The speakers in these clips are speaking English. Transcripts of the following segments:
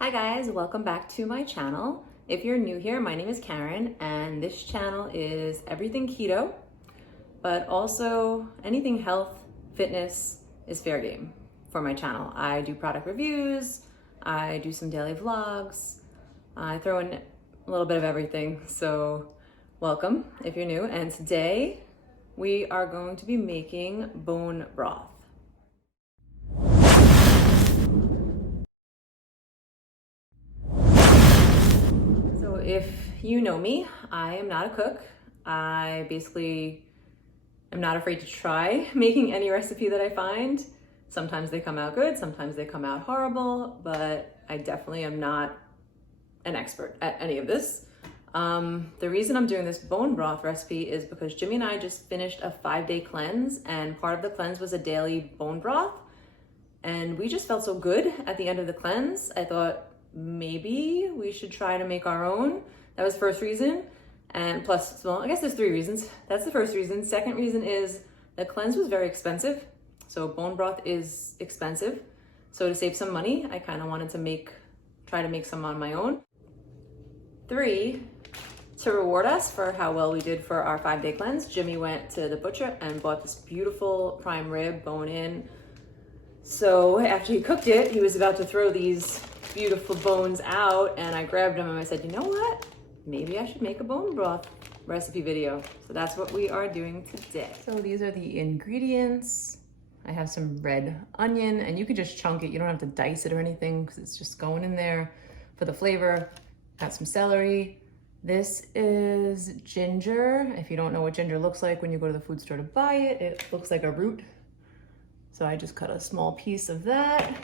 Hi guys, welcome back to my channel. If you're new here, my name is Karen and this channel is everything keto, but also anything health, fitness is fair game for my channel. I do product reviews, I do some daily vlogs, I throw in a little bit of everything, so welcome if you're new. And today we are going to be making bone broth. If you know me, I am not a cook. I basically am not afraid to try making any recipe that I find. Sometimes they come out good, sometimes they come out horrible, but I definitely am not an expert at any of this. The reason I'm doing this bone broth recipe is because Jimmy and I just finished a 5-day cleanse, and part of the cleanse was a daily bone broth. And we just felt so good at the end of the cleanse. I thought, maybe we should try to make our own. That was the first reason. And plus, well, I guess there's 3 reasons. That's the first reason. Second reason is the cleanse was very expensive. So bone broth is expensive. So to save some money, I kind of wanted to try to make some on my own. 3, to reward us for how well we did for our 5-day cleanse, Jimmy went to the butcher and bought this beautiful prime rib, bone in. So after he cooked it, he was about to throw these beautiful bones out, and I grabbed them and I said, you know what? Maybe I should make a bone broth recipe video. So that's what we are doing today. So these are the ingredients. I have some red onion, and you could just chunk it. You don't have to dice it or anything because it's just going in there for the flavor. Got some celery. This is ginger. If you don't know what ginger looks like when you go to the food store to buy it, it looks like a root. So I just cut a small piece of that,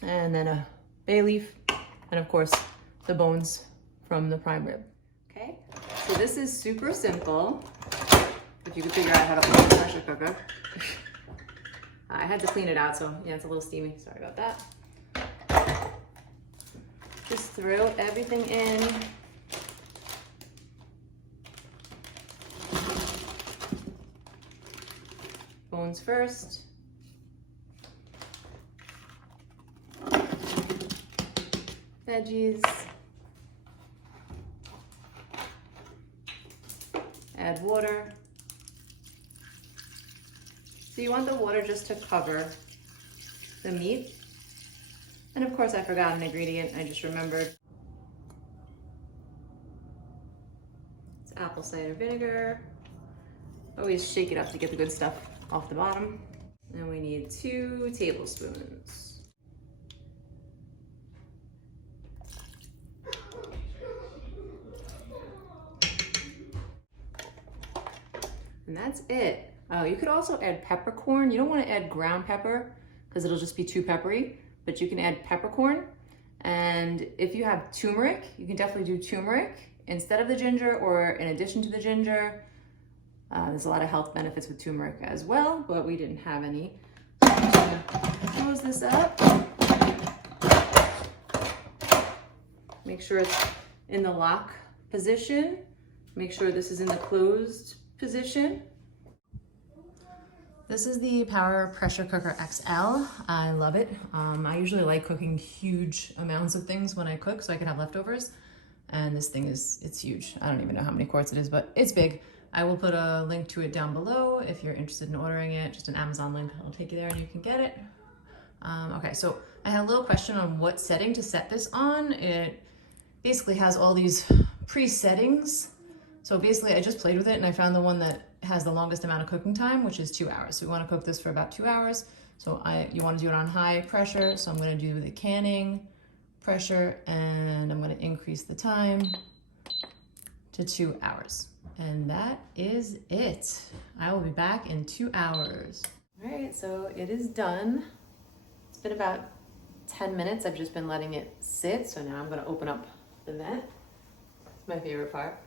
and then a bay leaf, and of course the bones from the prime rib. Okay, so this is super simple. If you could figure out how to open a pressure cooker. I had to clean it out, so yeah, it's a little steamy. Sorry about that. Just throw everything in. Bones first. Veggies, add water. So you want the water just to cover the meat. And of course I forgot an ingredient, I just remembered. It's apple cider vinegar. Always shake it up to get the good stuff off the bottom. And we need 2 tablespoons. And that's it. Oh, you could also add peppercorn. You don't want to add ground pepper because it'll just be too peppery, but you can add peppercorn. And if you have turmeric, you can definitely do turmeric instead of the ginger or in addition to the ginger. There's a lot of health benefits with turmeric as well, but we didn't have any. So I'm just gonna close this up. Make sure it's in the lock position. Make sure this is in the closed position. This is the Power Pressure Cooker XL. I love it. I usually like cooking huge amounts of things when I cook so I can have leftovers. And this thing it's huge. I don't even know how many quarts it is, but it's big. I will put a link to it down below if you're interested in ordering it. Just an Amazon link. I'll take you there and you can get it. Okay, so I had a little question on what setting to set this on. It basically has all these pre-settings. So basically I just played with it and I found the one that has the longest amount of cooking time, which is 2 hours. So we want to cook this for about 2 hours. So you want to do it on high pressure. So I'm going to do the canning pressure, and I'm going to increase the time to 2 hours. And that is it. I will be back in 2 hours. All right, so it is done. It's been about 10 minutes. I've just been letting it sit. So now I'm going to open up the vent. It's my favorite part.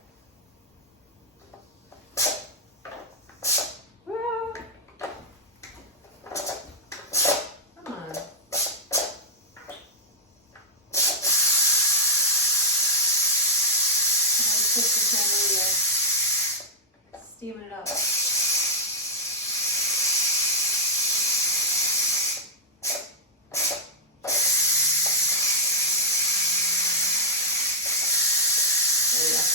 Steaming it up. There we go.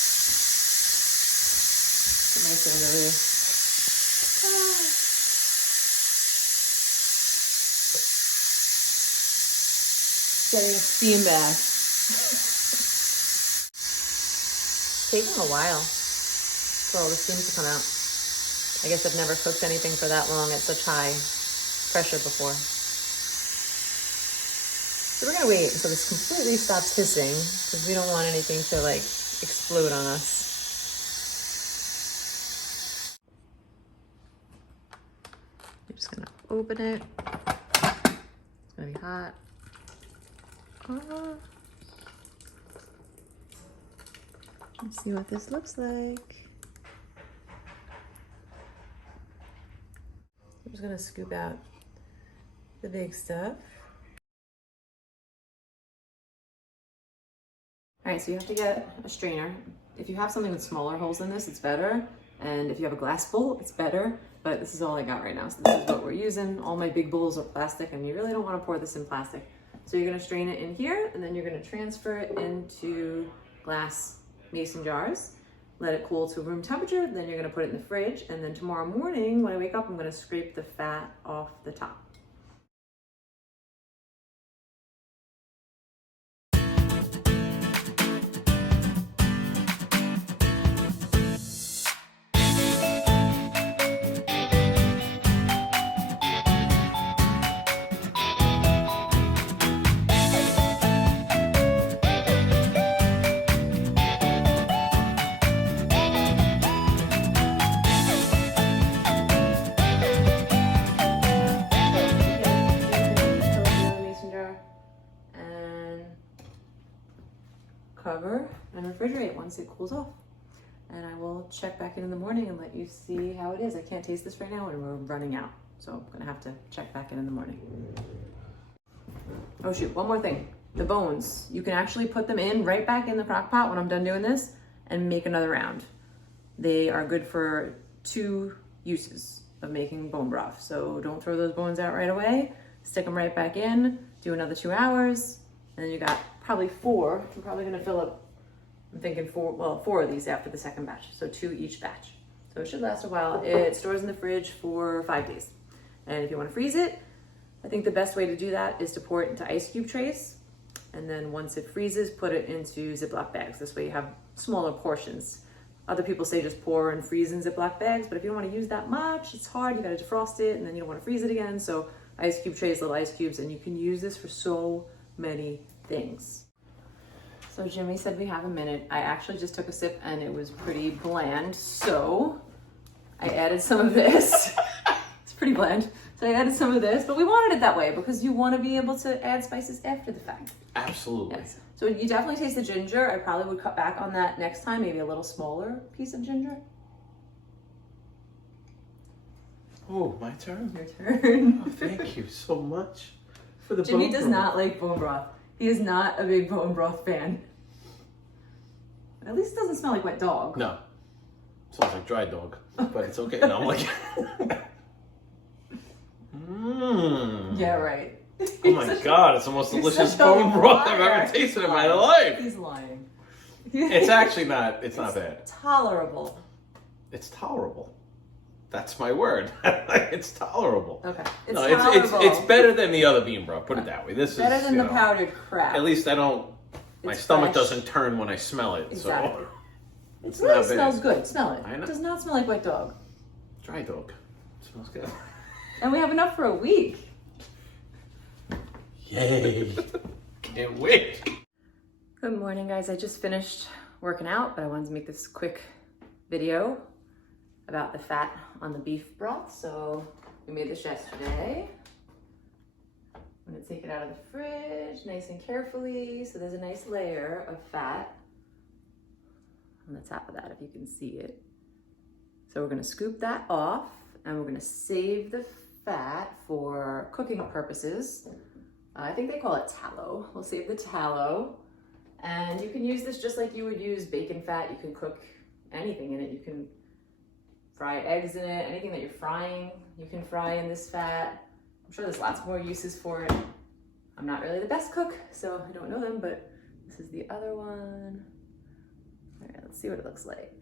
Put my hand over here. Getting a steam bath. Taking a while for all the steam to come out. I guess I've never cooked anything for that long at such high pressure before. So we're gonna wait until this completely stops hissing because we don't want anything to like explode on us. I'm just gonna open it. It's gonna be hot. Let's see what this looks like. I'm just gonna scoop out the big stuff. All right, so you have to get a strainer. If you have something with smaller holes in this, it's better. And if you have a glass bowl, it's better. But this is all I got right now. So this is what we're using. All my big bowls are plastic and you really don't want to pour this in plastic. So you're gonna strain it in here and then you're gonna transfer it into glass mason jars. Let it cool to room temperature. Then you're gonna put it in the fridge. And then tomorrow morning when I wake up, I'm gonna scrape the fat off the top. Cover and refrigerate once it cools off. And I will check back in the morning and let you see how it is. I can't taste this right now and we're running out. So I'm gonna have to check back in the morning. Oh shoot, one more thing. The bones, you can actually put them in right back in the crock pot when I'm done doing this and make another round. They are good for 2 uses of making bone broth. So don't throw those bones out right away. Stick them right back in, do another 2 hours, and then you got probably 4. I'm probably gonna fill up, I'm thinking 4 of these after the second batch. So 2 each batch. So it should last a while. It stores in the fridge for 5 days. And if you wanna freeze it, I think the best way to do that is to pour it into ice cube trays. And then once it freezes, put it into Ziploc bags. This way you have smaller portions. Other people say just pour and freeze in Ziploc bags, but if you don't wanna use that much, it's hard, you gotta defrost it and then you don't wanna freeze it again. So ice cube trays, little ice cubes, and you can use this for so many things. So Jimmy said we have a minute. I actually just took a sip and it was pretty bland. So I added some of this. It's pretty bland. So I added some of this, but we wanted it that way because you want to be able to add spices after the fact. Absolutely. Yes. So you definitely taste the ginger. I probably would cut back on that next time, maybe a little smaller piece of ginger. Oh, my turn? Your turn. Oh, thank you so much for the Jimmy bone does broth. not like bone broth. He is not a big bone broth fan. At least it doesn't smell like wet dog. No. Smells like dry dog, but it's okay. No, I'm like... Yeah, right. Oh my God, it's the most delicious bone broth I've ever tasted in my life. He's lying. It's actually not, it's not bad. Tolerable. It's tolerable. That's my word. It's tolerable. Okay. No, it's better than the other bean broth, put it that way. This is better than the know, powdered crap. At least I don't, my It's stomach fresh. doesn't turn when I smell it. Exactly. So It it's really not bad. smells good. Smell it. I know. It does not smell like wet dog. Dry dog. Smells good. And we have enough for a week. Yay. Can't wait. Good morning, guys. I just finished working out, but I wanted to make this quick video about the fat on the beef broth. So we made this yesterday. I'm gonna take it out of the fridge nice and carefully. So there's a nice layer of fat on the top of that, if you can see it. So we're gonna scoop that off and we're gonna save the fat for cooking purposes. I think they call it tallow. We'll save the tallow. And you can use this just like you would use bacon fat. You can cook anything in it. You can fry eggs in it. Anything that you're frying, you can fry in this fat. I'm sure there's lots more uses for it. I'm not really the best cook, so I don't know them, but this is the other one. All right, let's see what it looks like.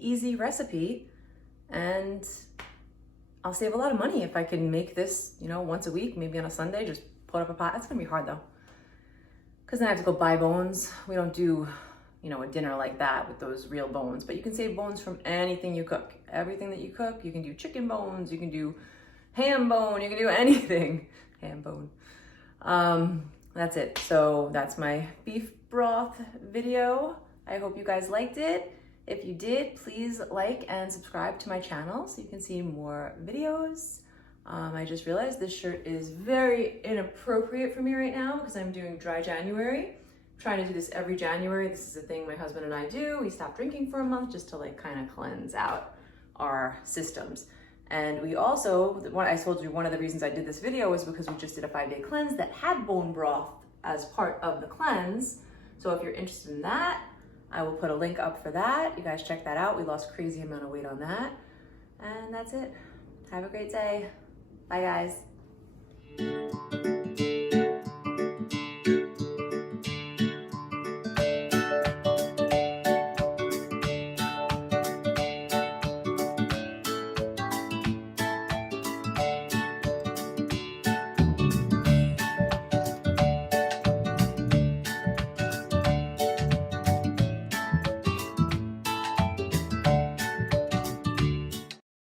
Easy recipe, and I'll save a lot of money if I can make this, you know, once a week, maybe on a Sunday, just put up a pot. It's gonna be hard though, because then I have to go buy bones. We don't do, you know, a dinner like that with those real bones, but you can save bones from anything you cook. Everything that you cook, you can do chicken bones, you can do ham bone, you can do anything. Ham bone. That's it. So that's my beef broth video. I hope you guys liked it. If you did, please like and subscribe to my channel so you can see more videos. I just realized this shirt is very inappropriate for me right now because I'm doing dry January. I'm trying to do this every January. This is a thing my husband and I do. We stop drinking for a month just to like kind of cleanse out our systems. And we also, I told you one of the reasons I did this video was because we just did a 5-day cleanse that had bone broth as part of the cleanse. So if you're interested in that, I will put a link up for that. You guys check that out. We lost a crazy amount of weight on that. And that's it. Have a great day. Bye, guys.